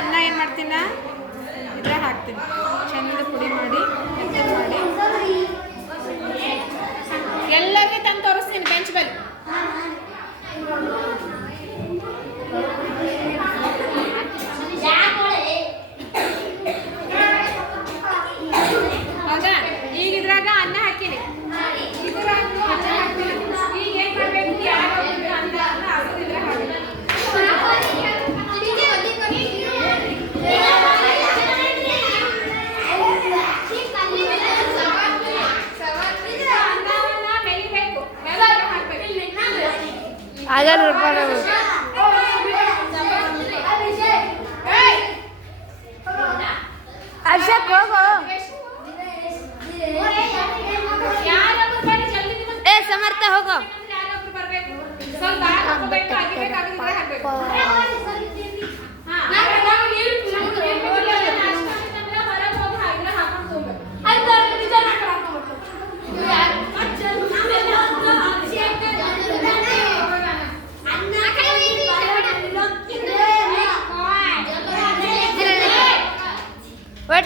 ಅನ್ನ ಏನು ಮಾಡ್ತೀನ ಇದ್ರಾಗ ಹಾಕ್ತೀನಿ. ಚೆಂದ ಪುಡಿ ಮಾಡಿ ಎಲ್ಲರಿಗೆ ತಂದು ತೋರಿಸ್ತೀನಿ ಬೆಂಚ್ ಮೇಲೆ. ಹೌದಾ? ಈಗ ಇದ್ರಾಗ ಅನ್ನ ಹಾಕಿನಿ. ಇದ್ರಾಗ ಅನ್ನ ಹಾಕ್ತೀನಿ. ಈಗ ಏನು ಮಾಡಬೇಕು? ಯಾರು ಅನ್ನ ಇದ್ರಾಗ ಹಾಕಬೇಕು. ಆಗಲ್ಲ ಅಭಿಷೇಕ್ ಹೋಗು. ಏ ಸಮರ್ಥ ಹೋಗೋ.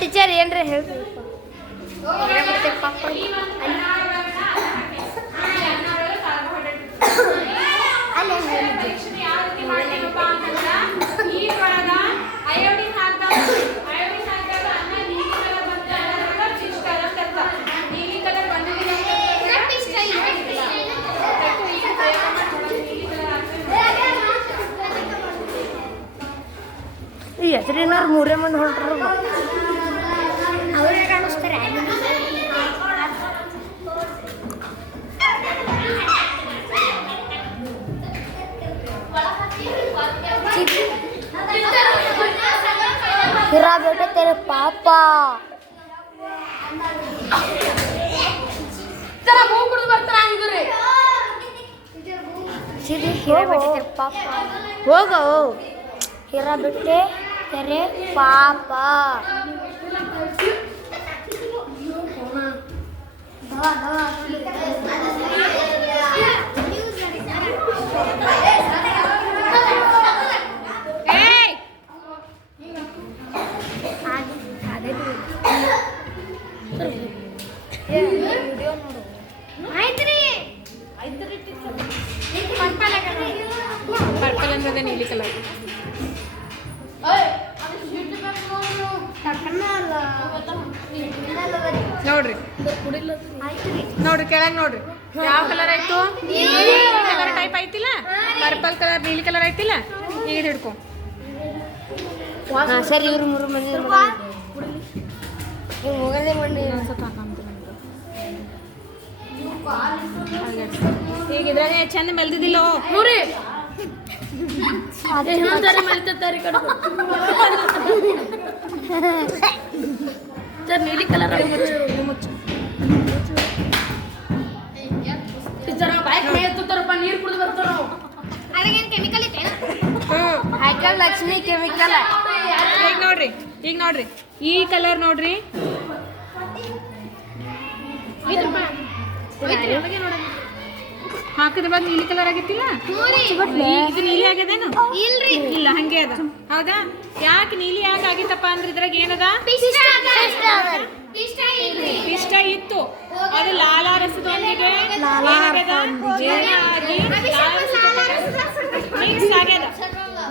ಟೀಚರ್ ಏನ್ರ ಹೇಳ್ರಿ. ಈ ಹೆಸರಿನವ್ರು ಮೂರೇ ಮಂದಿ ಹೊರಟ್ರು. ಅವರೇ ಕಾಣಿಸ್ತಾರೆ. हिरा बेटे तेरे पापा तेरा मुंह कुछ बर्तन आंगरे सीधे हीरा बेटे तेरे पापा होगा वो हीरा बेटे तेरे पापा पर्पल ಅಂದ್ರೆ ನೀಲಿ ಕಲರ್. ನೋಡ್ರಿ ನೋಡ್ರಿ ಕೆಳಗೆ ನೋಡ್ರಿ ಯಾವ ಕಲರ್ ಆಯ್ತು? ನೀಲಿ ಕಲರ್ ಟೈಪ್ ಐತಿಲ್ಲ, ಪರ್ಪಲ್ ಕಲರ್ ನೀಲಿ ಕಲರ್ ಐತಿಲ್ಲ. ಈಗ ಹಿಡ್ಕೊ. ಸರಿ ಇವ್ರು ಮೂರು ಮಂದಿ ಹೋಗದೆ ಮಂದಿ ಈಗ ಇದ್ರಾಗ ಚಂದ ಮೆಲ್ದಿದ್ದಿಲ್ಲ ನೋಡ್ರಿ. ಅದೇ ಹೇಳ್ತಾರೆ ಮೆಲ್ತಾರೆ ಕಡೆ ಸರ್ ನೀಲಿ ಕಲರ್ ನೀರು ಕುಡಿದು ಬರ್ತಾರ. ಅದಕ್ಕೇನು ಕೆಮಿಕಲ್ ಐತೆ? ಹೈಕಲ್ ಲಕ್ಷ್ಮಿ ಕೆಮಿಕಲ್. ಈಗ ನೋಡ್ರಿ ಈ ಕಲರ್ ನೋಡ್ರಿ. ಹಾಕಿದ ಬಾದ್ ನೀಲಿ ಕಲರ್ ಆಗೈತಿಲ್ಲ, ಇದು ನೀಲಿ ಆಗ್ಯದೇನು? ಇಲ್ಲ ಹಂಗೆ ಅದ. ಹೌದಾ? ಯಾಕೆ ನೀಲಿ ಯಾಕೆ ಆಗಿತ್ತಪ್ಪ ಅಂದ್ರೆ ಇದ್ರಾಗ ಏನದ ಇಷ್ಟ ಇತ್ತು. ಅದು ಲಾಲ ರಸದೊಂದಿಗೆ ಮಿಕ್ಸ್ ಆಗ್ಯದ,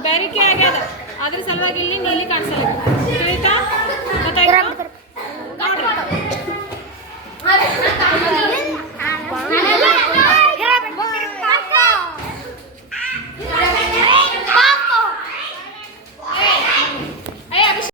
ಬೆರಿಕೆ ಆಗ್ಯದ. ಅದ್ರ ಸಲುವಾಗಿ ಇಲ್ಲಿ ನೀಲಿ ಕಾಣಿಸಲ್ಲ. ತಿಳಿತಾ? ಗೊತ್ತಾಯ್ತಾ? ನೋಡ್ರಿ